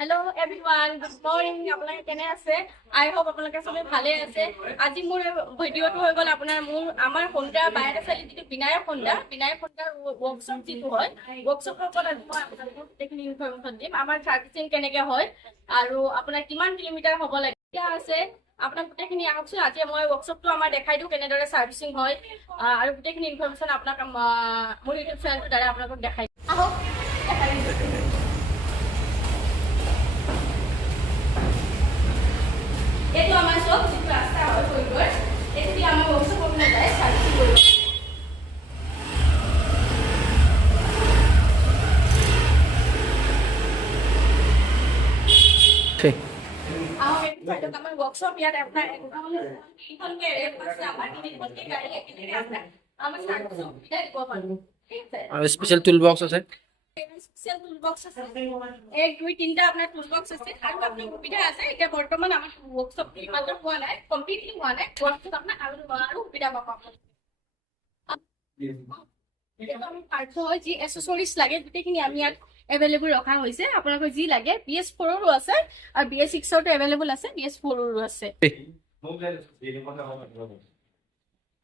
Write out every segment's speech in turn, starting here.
Hello' everyone, good morning. আপোনালোকে কেনে আছে? আই হোপ আপোনালোকে চবে ভালে আছে। আজি মোৰ ভিডিঅ'টো হৈ গ'ল আমাৰ হোণ্ডা বাইৰা চালি যিটো বিনায়ক হোণ্ডাৰ ৱৰ্কশ্বপ যিটো হয়, ৱৰ্কশ্বপৰ ওপৰত মই আপোনালোকক গোটেইখিনি ইনফৰমেশ্যন দিম। আমাৰ চাৰ্ভিচিং কেনেকৈ হয় আৰু আপোনাৰ কিমান কিলোমিটাৰ হ'ব লাগে আছে আপোনাক গোটেইখিনি আহকচোন। আজি মই ৱৰ্কশ্বপটো আমাৰ দেখাই দিওঁ কেনেদৰে চাৰ্ভিচিং হয় আৰু গোটেইখিনি ইনফৰমেশ্যন আপোনাক মোৰ ইউটিউব চেনেলটোৰ দ্বাৰা আপোনালোকক দেখাই দিম। আহক দেখাই দিম। এইটো আমাৰ চব যিটো ৰাস্তা হয় কৰিবৰ, এইটো দি আমাৰ ৱৰ্কশ্বপ কৰিবলৈ যায় চাৰ্ভিচিং কৰিব। আমাৰ ৱৰ্কশ্বপ ইয়াত আপোনাৰ তিনিখনকে ৰেপ আছে, আমাৰ তিনিখনকে গাড়ী একেলগে আপোনাৰ আমাৰ চাৰ্ভিচিং সুবিধা দিব পাৰোঁ। ঠিক আছে, আৰু স্পেচিয়েল টুল বক্স আছে। স্পেচিয়েল টুল বক্স আছে, 1 2 3টা আপোনাৰ টুল বক্স আছে আৰু আপোনাৰ সুবিধা আছে। এতিয়া বৰ্তমান আমাৰ ৱৰ্কশ্বপটো ইমানটো হোৱা নাই, কমপ্লিটলি হোৱা নাই। ৱৰ্কশ্বপ আপোনাৰ আৰু সুবিধা পাব। এইটো আমি পাৰ্টছ হয়, যি এচেছৰিজ লাগে গোটেইখিনি আমি ইয়াত এভেইলেবল ৰখা হৈছে। আপোনালোকৰ যি লাগে BS4ৰো আছে আৰু BS6ৰটো এভেইলেবল আছে, BS4ৰো আছে।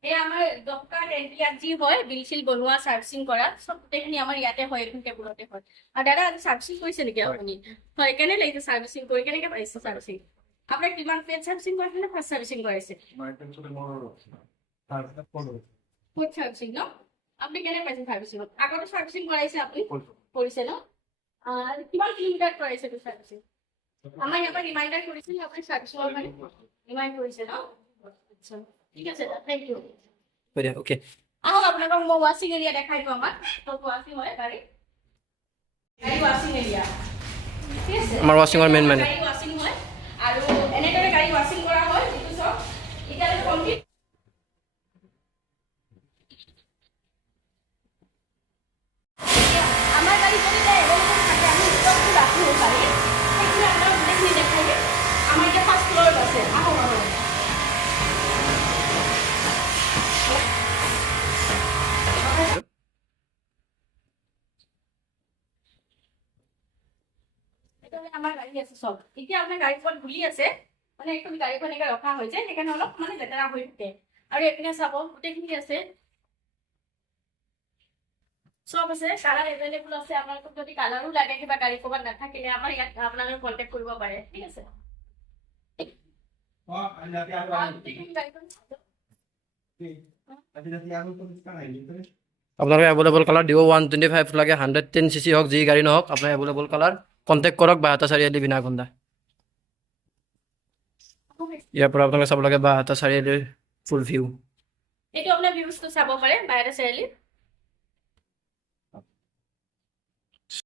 এই আমাৰ ডক্টৰ ইয়াত যি হয় বিল চিল বনোৱা চাৰ্ভিচিং কৰা চব গোটেইখিনি আমাৰ ইয়াতে হয়, এখন টেবুলতে হয়। আৰু দাদা আজি চাৰ্ভিচিং কৰিছে নেকি আপুনি? হয়, কেনে লাগিছে চাৰ্ভিচিং কৰি? কেনেকে পাইছে চাৰ্ভিচিং? আপোনাৰ কিমান পেড চাৰ্ভিচিং কৰিছে নে ফাৰ্ষ্ট চাৰ্ভিচিং কৰাইছে? ফুড চাৰ্ভিচিং ন? আপুনি কেনে পাইছে চাৰ্ভিচিঙত? আগতে চাৰ্ভিচিং কৰাইছে আপুনি? কৰিছে ন? কিমান কিলোমিটাৰ কৰাইছে এইটো চাৰ্ভিচিং? আমাৰ ইয়াৰ পৰা ৰিমাইণ্ডাৰ কৰিছিল আপুনি চাৰ্ভিচিঙৰ কাৰণে? ৰিমাইণ্ড কৰিছে ন? আচ্ছা, ঠিক আছে, থেংক ইউ। ওকে, আহক আপোনালোকক মই ৱাশ্বিং এৰিয়া দেখাই দিওঁ। আমাৰ ৱাশ্বিং হয়, গাড়ী ৱাশ্বিং এৰিয়া। ঠিক আছে, আমাৰ ৱাশ্বিঙৰ মেইন মানে গাড়ী ৱাশ্বিং হয় আৰু এনেদৰে গাড়ী ৱাশ্বিং কৰা হয়। যিটো চব এতিয়ালৈকে কমপ্লিট আমাৰ গাড়ী যদি এভেইলেবল থাকে আমি ষ্টকটো ৰাখোঁ গাড়ী, সেইখিনি আপোনাক গোটেইখিনি দেখাই দিম। আমাৰ এতিয়া ফাৰ্ষ্ট ফ্ল'ৰত আছে। আহক আহক, আমাৰ গাড়ী আছে চব। এতিয়া আপোনাৰ গাড়ীখন ধূলি আছে, মানে একদম গাড়ীখন এনেকে ৰখা হৈছে, সেইকাৰণে অলপ মানে লেতেৰা হৈ থাকে। আৰু এইপিনে চাব গোটেইখিনি আছে, চব আছে, কালাৰ এভেইলেবল আছে। আপোনালোকক যদি কালাৰো লাগে, কিবা গাড়ী ক'ৰবাত নাথাকিলে আমাৰ ইয়াত আপোনালোকে কণ্টেক্ট কৰিব পাৰে। ঠিক আছে, আপোনালোকে এভেইলেবল কালাৰ দিব। 125 লাগে, 110cc হওক, যি গাড়ী নহওক আপোনাৰ এভেইলেবল কালাৰ কণ্টেক্ট কৰক। বাহাতা চাৰিআলি বিনাকুন্দা। ইয়াৰ পৰা আপোনালোকে চাব লাগে বাহাতা চাৰিআলিৰ ফুল ভিউ। এইটো আপোনাৰ ভিউজটো চাব পাৰে বাহিৰা চাৰিআলিত।